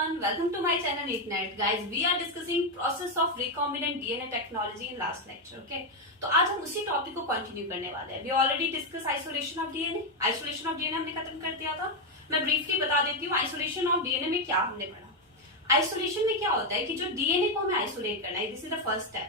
everyone, welcome to my channel Ignite. Guys, we are discussing process of recombinant DNA technology in last lecture. Okay? तो आज हम उसी topic को continue करने वाले हैं. We already discuss isolation of DNA. Isolation of DNA हमने खत्म कर दिया था. मैं briefly बता देती हूँ isolation of DNA में क्या हमने पढ़ा. Isolation में क्या होता है कि जो DNA को हमें isolate करना है. This is the first step.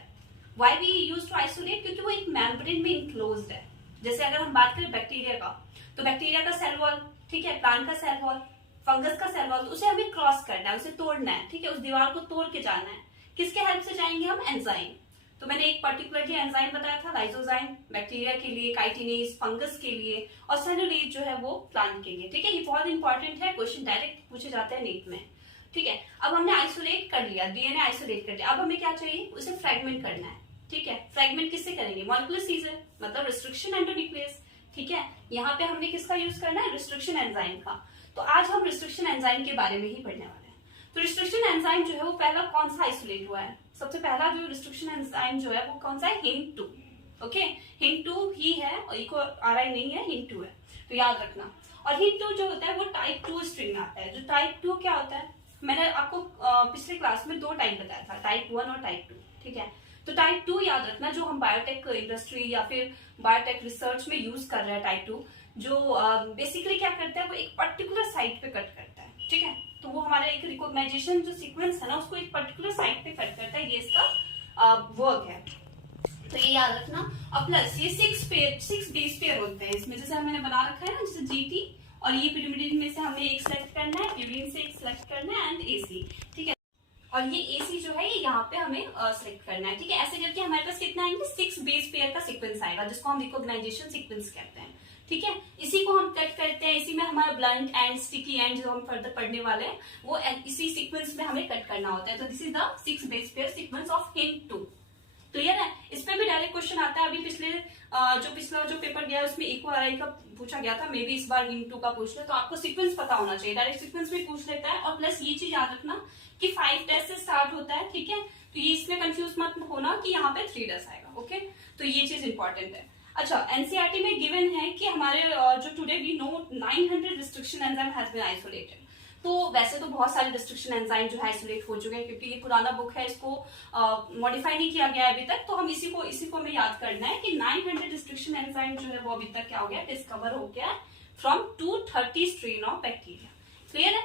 Why we use to isolate? क्योंकि वो एक membrane में enclosed है. जैसे अगर हम बात करें बैक्टीरिया का, तो बैक्टीरिया का सेल वॉल, ठीक है, प्लांट का सेल वॉल, फंगस का सेल वॉल, तो उसे हमें क्रॉस करना है, उसे तोड़ना है, ठीक है, उस दीवार को तोड़ के जाना है. किसके हेल्प से जाएंगे हम? एंजाइम. तो मैंने एक पर्टिकुलरली एंजाइम बताया था, लाइसोजाइम, बैक्टीरिया के लिए, काइटिनेज फंगस के लिए, और सेलुलोज जो है वो प्लांट के लिए. ठीक है, ये बहुत इंपॉर्टेंट है, क्वेश्चन डायरेक्ट पूछे जाते हैं नीट में. ठीक है, अब हमने आइसोलेट कर लिया, डीएनए आइसोलेट कर लिया. अब हमें क्या चाहिए? उसे फ्रेगमेंट करना है. ठीक है, फ्रेगमेंट किससे करेंगे? मॉलिक्यूलर सीजर, मतलब रिस्ट्रिक्शन एंडोन्यूक्लियस. ठीक है, यहाँ पे हमने किसका यूज करना है? रिस्ट्रिक्शन एंजाइम का. तो आज हम रिस्ट्रिक्शन एंजाइम के बारे में ही पढ़ने वाले हैं. तो रिस्ट्रिक्शन एंजाइम जो है वो पहला कौन सा आइसोलेट हुआ है? सबसे पहला जो रिस्ट्रिक्शन एंजाइम जो है वो कौन सा है? हिंट 2. ओके, हिंट 2 ही है और इको आरआई नहीं है, हिंट 2 है, तो याद रखना. और हिंट 2 जो होता है वो टाइप 2 स्ट्रिंग आता है. जो टाइप 2 क्या होता है? मैंने आपको पिछले क्लास में 2 टाइप बताया था, टाइप 1 और टाइप 2. ठीक है, तो टाइप 2 याद रखना, जो हम बायोटेक इंडस्ट्री या फिर बायोटेक रिसर्च में यूज कर रहे हैं. टाइप 2 जो बेसिकली क्या करता है, वो एक पर्टिकुलर साइट पे कट करता है. ठीक है, तो वो हमारा एक रिकॉग्नाइजेशन जो सीक्वेंस है ना, उसको एक पर्टिकुलर साइट पे कट करता है. ये इसका वर्क है, तो ये याद रखना. और प्लस ये 6 बेस पेयर होते हैं इसमें, जैसे हमने बना रखा है ना, जैसे जीटी, और ये pyrimidine में से हमें एक सेलेक्ट करना है, प्यूरिन से एक सेलेक्ट करना है, एंड एसी. ठीक है, और ये एसी जो है ये यहाँ पे हमें सेलेक्ट करना है. ठीक है, ऐसे करके हमारे पास कितना आएंगे? 6 बेस पेयर का सीक्वेंस आएगा, जिसको हम रिकॉग्नाइजेशन सीक्वेंस कहते हैं. ठीक है, इसी को हम कट करते हैं. इसी में हमारा ब्लंट एंड, स्टिकी एंड जो हम फर्दर पढ़ने वाले हैं, वो इसी सीक्वेंस में हमें कट करना होता है. तो this is the 6 base pair sequence of hint 2. Clear है? इस पे भी डायरेक्ट क्वेश्चन आता है. अभी पिछला जो पेपर गया उसमें इको आरआई का पूछा गया था, मे बी इस बार हिंट 2 का पूछ ले. तो आपको सीक्वेंस पता होना चाहिए, डायरेक्ट सीक्वेंस भी पूछ लेता है. और प्लस ये चीज याद रखना कि 5 डेज से स्टार्ट होता है. ठीक है, तो ये इसमें कंफ्यूज मत होना कि यहाँ पे 3 डेज आएगा. ओके, तो ये चीज इंपॉर्टेंट है. अच्छा, एनसीईआरटी में गिवन है कि हमारे जो today we know 900 restriction enzyme has been isolated. तो वैसे तो बहुत सारे रिस्ट्रिक्शन एंजाइम जो है आइसोलेट हो चुके हैं, क्योंकि ये पुराना बुक है, इसको मॉडिफाई नहीं किया गया है अभी तक. तो हम इसी को हमें याद करना है कि 900 रिस्ट्रिक्शन एंजाइम जो है वो अभी तक क्या हो गया? डिस्कवर हो गया from 230 strain of bacteria. Clear है?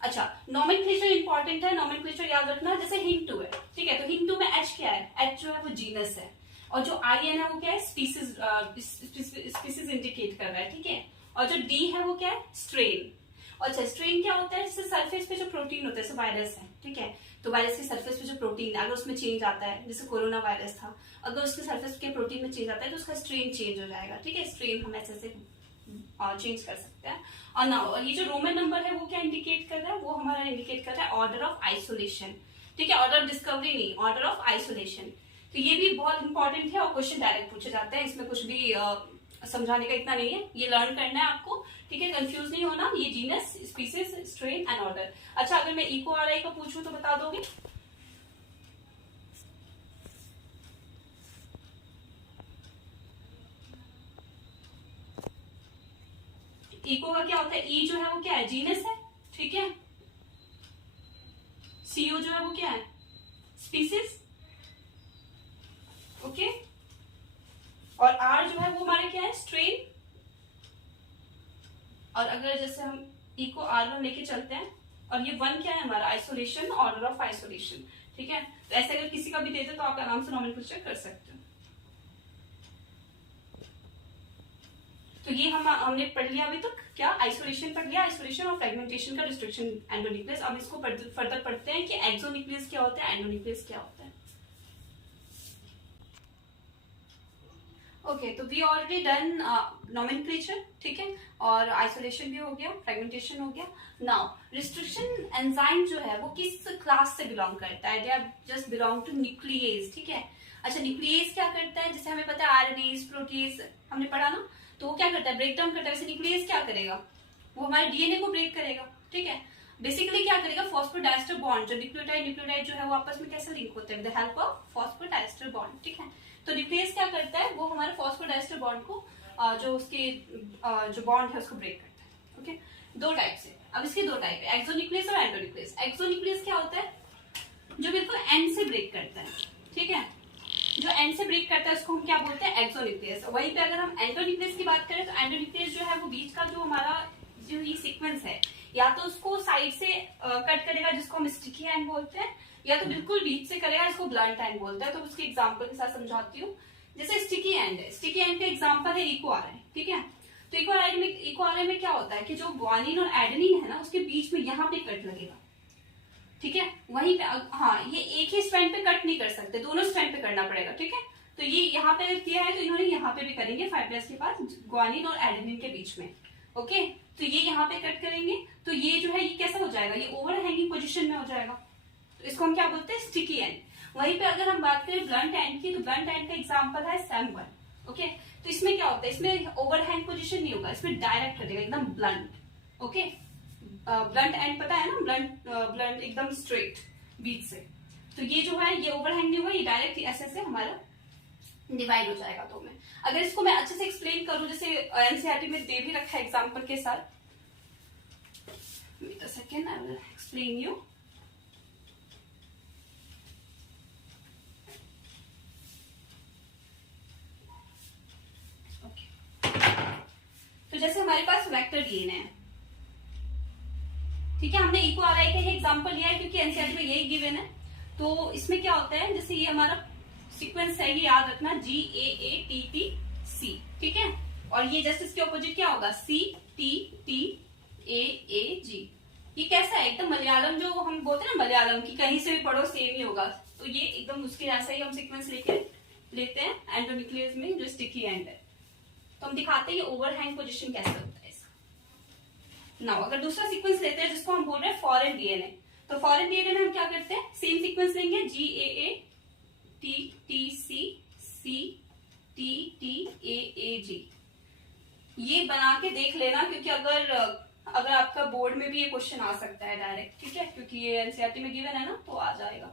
अच्छा, नोमेनक्लेचर इंपॉर्टेंट है. नोमेनक्लेचर याद रखना, जैसे हिंट 2 है. ठीक है, तो हिंट 2 में एच क्या है? एच जो है वो जीनस है, और जो आई एन है वो क्या है? स्पीसीज इंडिकेट कर रहा है. ठीक है, और जो डी है वो क्या है? स्ट्रेन. अच्छा, स्ट्रेन क्या होता है? जैसे सरफेस पे जो प्रोटीन होता है, जैसे वायरस है, ठीक है, तो वायरस के सरफेस पे जो प्रोटीन है, अगर उसमें चेंज आता है, जैसे कोरोना वायरस था, अगर उसके सरफेस के प्रोटीन में चेंज आता है तो उसका स्ट्रेन चेंज हो जाएगा. ठीक है, स्ट्रेन हम ऐसे चेंज कर सकते हैं. और ना, और ये जो रोमन नंबर है वो क्या इंडिकेट कर रहा है? वो हमारा इंडिकेट कर रहा है ऑर्डर ऑफ आइसोलेशन. ठीक है, ऑर्डर ऑफ डिस्कवरी नहीं, ऑर्डर ऑफ आइसोलेशन. तो ये भी बहुत इंपॉर्टेंट है और क्वेश्चन डायरेक्ट पूछे जाते हैं. इसमें कुछ भी समझाने का इतना नहीं है, ये लर्न करना है आपको. ठीक है, कंफ्यूज नहीं होना. ये genus, species, strain and order. अच्छा, अगर मैं इको आरआई का पूछूं तो बता दोगे? इको का क्या होता है? ई जो है वो क्या है? जीनस है. ठीक है, सीओ जो है वो क्या है? स्पीसीज. ओके, और आर जो है वो हमारे क्या है? स्ट्रेन. और अगर जैसे हम इको R1 लेके चलते हैं, और ये 1 क्या है हमारा? Isolation, order of isolation. ठीक है, तो ऐसे अगर किसी का भी देते तो आप आराम से नोमेनक्लेचर कर सकते हो. तो ये हमने पढ़ लिया अभी तक. क्या? आइसोलेशन पढ़ लिया, आइसोलेशन और फ्रेगमेंटेशन का रिस्ट्रिक्शन एंडोन्यूक्लियस. अब इसको फर्दर पढ़ते हैं कि एक्सोन्यूक्लियस क्या होता है, एंडोन्यूक्लियस क्या होता है. ओके, तो वी ऑलरेडी डन नोमेनक्लेचर. ठीक है, और आइसोलेशन भी हो गया, फ्रेगमेंटेशन हो गया. नाउ रिस्ट्रिक्शन एंजाइम जो है वो किस क्लास से बिलोंग करता है? They are just belong to nucleases. ठीक है, अच्छा, न्यूक्लियेज क्या करता है? जैसे हमें पता है आरएनएज, प्रोटीज हमने पढ़ा ना, तो वो क्या करता है? ब्रेक डाउन करता है. वैसे न्यूक्लियस क्या करेगा? वो हमारे डीएनए को ब्रेक करेगा. ठीक है, बेसिकली क्या करेगा? फॉस्फोडाइस्टर बॉन्ड, जो न्यूक्लियोटाइड जो है वो आपस में कैसे लिंक होते हैं? With the help of phosphodiester bond. ठीक है, तो न्यूक्लियस क्या करता है? वो हमारे फॉस्फोडाइस्टर बॉन्ड को जो उसके जो बॉन्ड है उसको ब्रेक करता है. ओके, दो टाइप से। अब इसके दो टाइप है, एक्सोन्यूक्लियस और एंडोन्यूक्लियस। एक्सोन्यूक्लियस क्या होता है? जो बिल्कुल एंड से ब्रेक करता है, ठीक है, जो एंड से ब्रेक करता है उसको हम क्या बोलते हैं? एक्सोन्यूक्लियस। वहीं पे अगर हम एंडोन्यूक्लियस की बात करें तो एंडोन्यूक्लियस जो है वो बीच का जो हमारा जो ये सीक्वेंस है, या तो उसको साइड से कट करेगा जिसको हम स्टिकी एंड बोलते हैं, या तो बिल्कुल बीच से करेगा जिसको ब्लंट एंड बोलते हैं। तो उसके एग्जांपल के साथ समझाती हूँ। जैसे स्टिकी एंड है, स्टिकी एंड का एग्जांपल है इको आर, ठीक है। तो इको आर में क्या होता है कि जो ग्वानिन और एडेनिन है ना, उसके बीच में यहाँ पे कट लगेगा, ठीक है। वहीं पे हाँ, ये एक ही स्ट्रैंड पे कट नहीं कर सकते, दोनों स्ट्रैंड पे करना पड़ेगा, ठीक है। तो ये यहाँ पे किया है तो इन्होंने यहाँ पे भी करेंगे 5' के पास ग्वानिन और एडेनिन के बीच में, ओके। तो ये यहाँ पे कट करेंगे तो ये जो है ये कैसा हो जाएगा? ये ओवर हैंगिंग पोजिशन में हो जाएगा। तो इसको हम क्या बोलते हैं? Sticky and. वहीं पे अगर हम बात करें ब्लंट एंड की, तो ब्लंट एंड का एग्जाम्पल है सैम1, ओके। तो इसमें क्या होता है? इसमें ओवर हैंग पोजिशन नहीं होगा, इसमें डायरेक्ट कटेगा एकदम ब्लंट, ओके। ब्लंट एंड पता है ना, ब्लंट एकदम स्ट्रेट बीच से। तो ये जो है ये ओवर हैंग नहीं होगा, ये डायरेक्ट ऐसे से हमारा डिवाइड हो जाएगा। तो मैं अगर इसको मैं अच्छे से एक्सप्लेन करूं, जैसे एनसीईआरटी में दे भी रखा है एग्जांपल के साथ, wait a second, I will explain you. तो जैसे हमारे पास वेक्टर डीएनए है, ठीक है, हमने इको आर आई का ही एग्जांपल लिया है क्योंकि एनसीईआरटी में यही गिवन है। तो इसमें क्या होता है, जैसे ये हमारा सीक्वेंस है, ये याद रखना GAATTC, ठीक है। और ये जैसे इसके ऑपोजिट क्या होगा? CTTAAG। ये कैसा है? एकदम मलयालम, जो हम बोलते हैं ना मलयालम की, कहीं से भी पढ़ो सेम ही होगा। तो ये एकदम उसके जैसा ही हम सीक्वेंस लेते हैं एंडोन्यूक्लियस में जो स्टिकी एंड है। तो हम दिखाते हैं ये ओवरहैंग पोजीशन कैसे होता है इसका। नाउ अगर दूसरा सीक्वेंस लेते हैं जिसको हम बोल रहे हैं फॉरेन डीएनए, तो फॉरेन डीएनए में हम क्या करते हैं? सेम सीक्वेंस लेंगे GAATTCCTTAAG। ये बना के देख लेना क्योंकि अगर आपका बोर्ड में भी ये क्वेश्चन आ सकता है डायरेक्ट, ठीक है, क्योंकि ये एनसीईआरटी में गिवन है ना, तो आ जाएगा,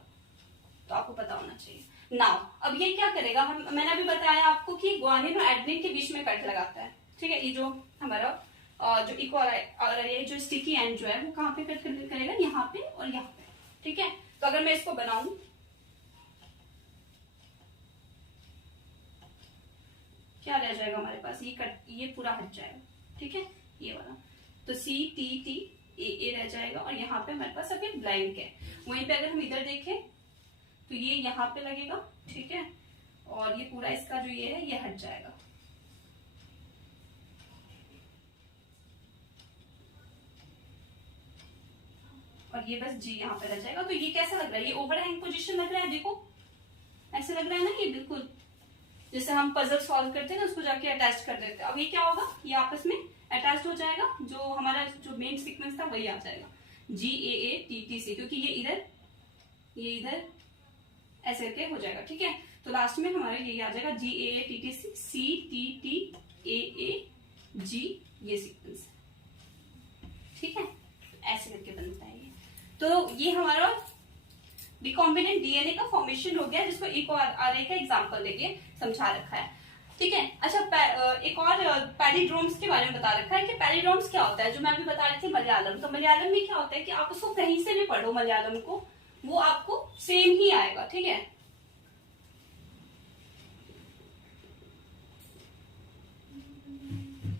तो आपको पता होना चाहिए। नाउ अब ये क्या करेगा? मैंने अभी बताया आपको कि ग्वानिन और एडेनिन के बीच में कट लगाता है, ठीक है। ये जो हमारा जो इको ये जो स्टिकी एंड जो है वो कहाँ पे कट करेगा? यहाँ पे और यहाँ पे, ठीक है। तो अगर मैं इसको बनाऊं, क्या रह जाएगा हमारे पास? ये पूरा हट जाएगा, ठीक है, ये वाला। तो CTTAA रह जाएगा और यहाँ पे हमारे पास अभी ब्लैंक है। वहीं पे अगर हम इधर देखें तो ये यहाँ पे लगेगा, ठीक है, और ये पूरा इसका जो ये है ये हट जाएगा। और ये बस G यहाँ पे रह जाएगा। तो ये कैसा लग रहा है? ये ओवरहैंग पोजीशन लग रहा है, देखो ऐसे लग रहा है ना, ये बिल्कुल जैसे हम पजल सॉल्व करते हैं ना, उसको जाके अटैच कर देते हैं। अब ये क्या होगा? ये आपस में अटैच हो जाएगा, जो हमारा जो मेन सीक्वेंस था वही आ जाएगा GAATTC, क्योंकि ये इधर ऐसे करके हो जाएगा, ठीक है। तो लास्ट में हमारा ये आ जाएगा GAATTC CTTAAG, ये सीक्वेंस, ठीक है। ऐसे करके बनता है ये। तो ये हमारा रिकॉम्बिनेंट डीएनए का फॉर्मेशन हो गया, जिसको इको आरए का एग्जांपल देके समझा रखा है, ठीक है। अच्छा, एक और पैलिड्रोम्स के बारे में बता रखा है कि पैलिड्रोम्स क्या होता है, जो मैं अभी बता रही थी मलयालम। तो मलयालम में क्या होता है कि आप उसको कहीं से भी पढ़ो मलयालम को, वो आपको सेम ही आएगा, ठीक है।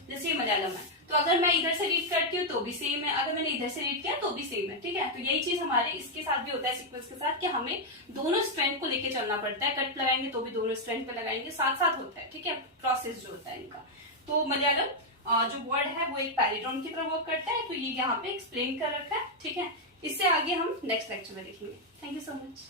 जैसे ये मलयालम है, तो अगर मैं इधर से रीड करती हूँ तो भी सेम है, अगर मैंने इधर से रीड किया तो भी सेम है, ठीक है। तो यही चीज हमारे इसके साथ भी होता है, सीक्वेंस के साथ, कि हमें दोनों स्ट्रेंथ को लेके चलना पड़ता है। कट लगाएंगे तो भी दोनों स्ट्रेंथ पे लगाएंगे, साथ साथ होता है, ठीक है, प्रोसेस जो होता है इनका। तो मलयालम जो वर्ड है वो एक पैलिड्रोम की तरह वर्क करता है, तो ये यहाँ पे एक्सप्लेन कर रखा है, ठीक है। इससे आगे हम नेक्स्ट लेक्चर में देखेंगे। Thank you so much.